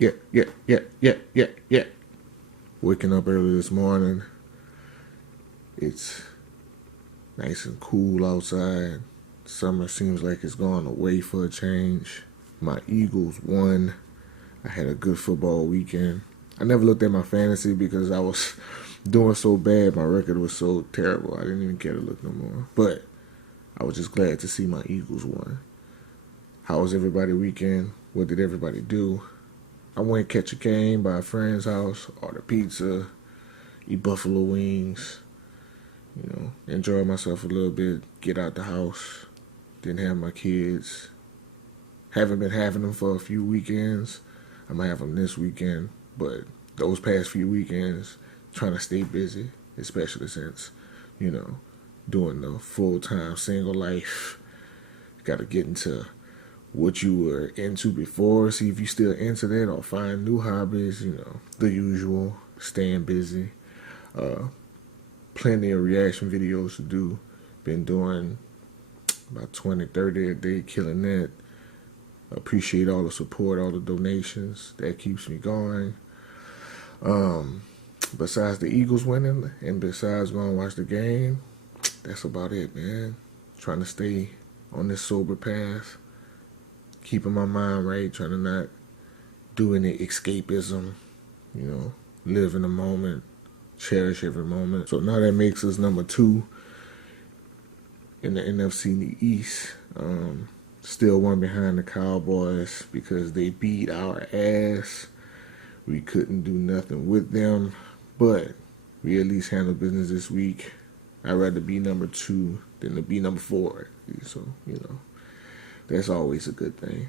Yeah. Waking up early this morning. It's nice and cool outside. Summer seems like it's gone away for a change. My Eagles won. I had a good football weekend. I never looked at my fantasy because I was doing so bad. My record was so terrible. I didn't even care to look no more. But I was just glad to see my Eagles won. How was everybody weekend? What did everybody do? I went catch a game by a friend's house, order pizza, eat buffalo wings, enjoy myself a little bit, get out the house. Didn't have my kids. Haven't been having them for a few weekends. I'm gonna have them this weekend, but those past few weekends, trying to stay busy, especially since, you know, doing the full time single life. Got to get into what you were into before, see if you still into that, or find new hobbies. The usual, staying busy. Uh, Plenty of reaction videos to do. Been doing about 20, 30 a day, killing that. Appreciate all the support, all the donations. That keeps me going. Besides the Eagles winning and besides going to watch the game, that's about it, man. Trying to stay on this sober path. Keeping my mind right, trying to not do any escapism, live in the moment, cherish every moment. So now that makes us number 2 in the NFC East. Still one behind the Cowboys because they beat our ass. We couldn't do nothing with them, but we at least handled business this week. I'd rather be number 2 than to be number 4. So, that's always a good thing.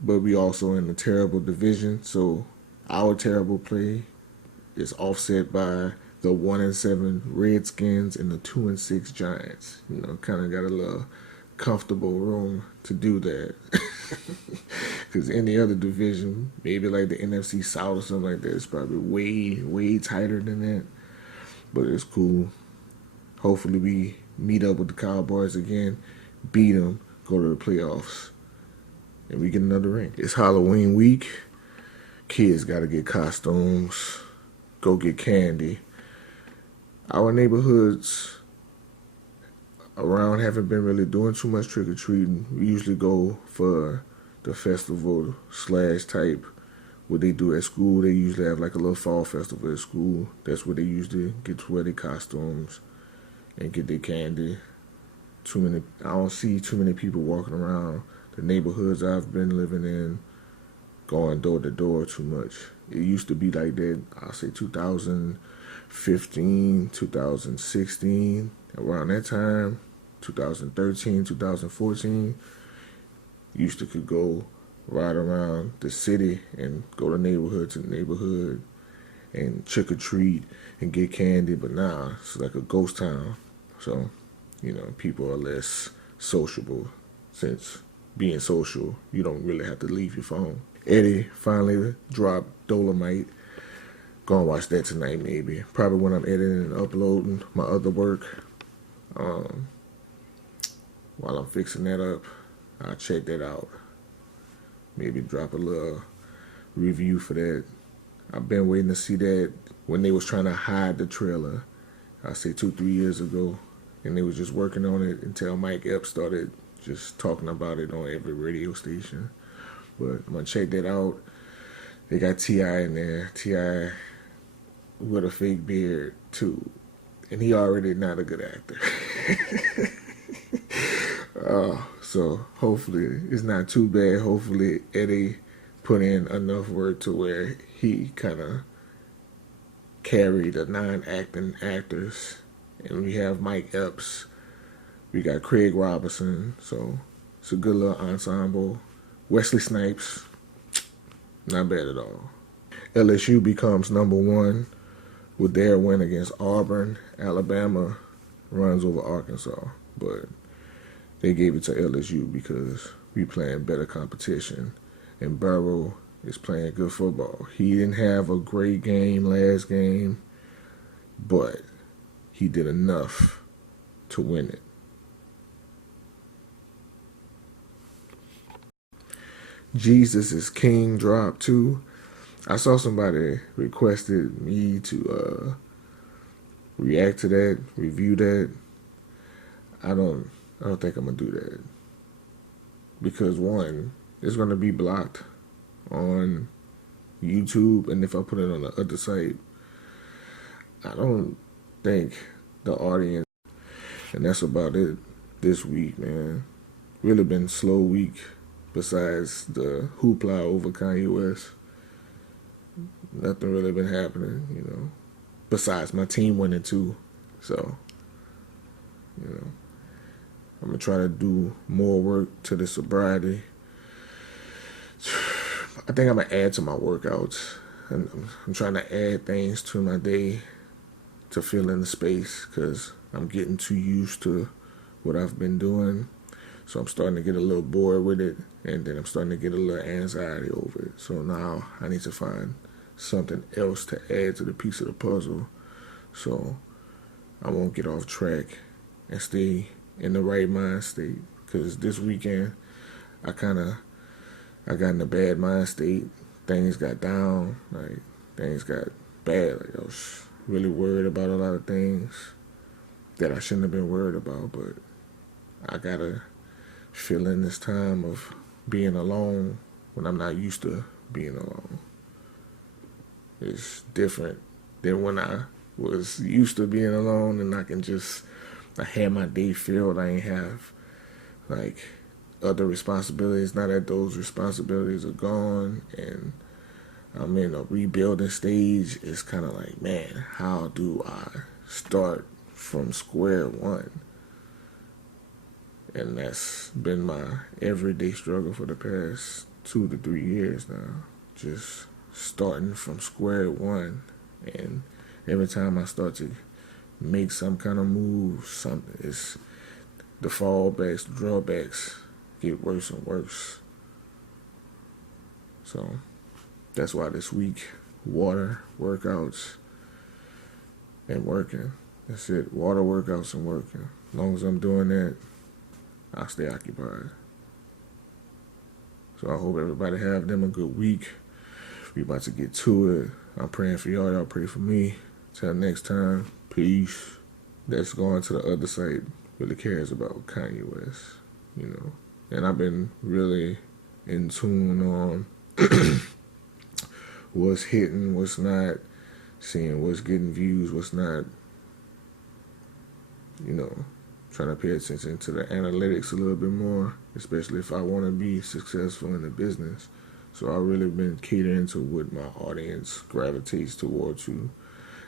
But we also in a terrible division, so our terrible play is offset by the 1-7 Redskins and the 2-6 Giants. Kind of got a little comfortable room to do that. Because any other division, maybe like the NFC South or something like that, it's probably way tighter than that. But it's cool. Hopefully we meet up with the Cowboys again, beat them, go to the playoffs, and we get another ring. It's Halloween week. Kids got to get costumes, go get candy. Our neighborhoods around haven't been really doing too much trick-or-treating. We usually go for the festival / type what they do at school. They usually have like a little fall festival at school. That's where they usually get to wear their costumes and get their candy. I don't see too many people walking around the neighborhoods I've been living in going door to door too much. It used to be like that, I'll say 2015, 2016, around that time, 2013, 2014, used to could go ride around the city and go to neighborhood to neighborhood and trick or treat and get candy, but now it's like a ghost town. So, people are less sociable since being social, you don't really have to leave your phone. Eddie finally dropped Dolomite. Gonna watch that tonight maybe. Probably when I'm editing and uploading my other work. While I'm fixing that up, I'll check that out. Maybe drop a little review for that. I've been waiting to see that when they was trying to hide the trailer. I say 2-3 years ago. And they was just working on it until Mike Ep started just talking about it on every radio station. But I'm going to check that out. They got T.I. in there. T.I. with a fake beard, too. And he already not a good actor. So hopefully it's not too bad. Hopefully Eddie put in enough work to where he kind of carried the non-acting actors. And we have Mike Epps. We got Craig Robinson. So it's a good little ensemble. Wesley Snipes, not bad at all. LSU becomes number 1 with their win against Auburn. Alabama runs over Arkansas. But they gave it to LSU because we playing better competition. And Burrow is playing good football. He didn't have a great game last game, but he did enough to win it. Jesus is King drop 2. I saw somebody requested me to react to that, review that. I don't I don't think I'm gonna do that because one, it's gonna be blocked on YouTube, and if I put it on the other site, I don't think the audience. And that's about it this week, man. Really been slow week. Besides the hoopla over Kanye West, nothing really been happening, you know. Besides my team winning too, so you know, I'm gonna try to do more work to the sobriety. I think I'm gonna add to my workouts. I'm trying to add things to my day to fill in the space because I'm getting too used to what I've been doing. So I'm starting to get a little bored with it, and then I'm starting to get a little anxiety over it. So now I need to find something else to add to the piece of the puzzle so I won't get off track and stay in the right mind state. Because this weekend, I got in a bad mind state. Things got down, like things got bad. Like I was really worried about a lot of things that I shouldn't have been worried about, but I gotta fill in this time of being alone when I'm not used to being alone. It's different than when I was used to being alone and I had my day filled. I ain't have like other responsibilities. Now that those responsibilities are gone and I'm in a rebuilding stage, it's kind of like, man, how do I start from square one? And that's been my everyday struggle for the past 2 to 3 years now. Just starting from square one. And every time I start to make some kind of move, something is the fallbacks, the drawbacks get worse and worse. So that's why this week, water, workouts, and working. That's it. Water, workouts, and working. As long as I'm doing that, I'll stay occupied. So I hope everybody have them a good week. We about to get to it. I'm praying for y'all. Y'all pray for me. Till next time, peace. That's going to the other side. Really cares about Kanye West, you know. And I've been really in tune on what's hitting, what's not, seeing what's getting views, what's not, you know, trying to pay attention to the analytics a little bit more, especially if I want to be successful in the business. So I've really been catering to what my audience gravitates towards you.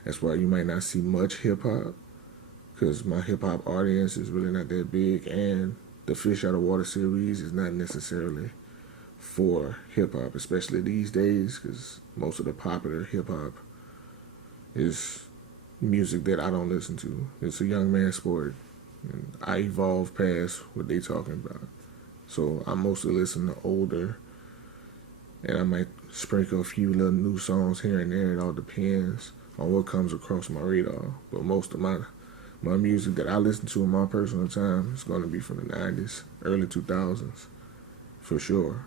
That's why you might not see much hip-hop, because my hip-hop audience is really not that big, and the Fish Out of Water series is not necessarily for hip-hop, especially these days, because most of the popular hip-hop is music that I don't listen to. It's a young man's sport, and I evolve past what they talking about. So I mostly listen to older, and I might sprinkle a few little new songs here and there. It all depends on what comes across my radar. But most of my music that I listen to in my personal time is going to be from the 90s, early 2000s, for sure.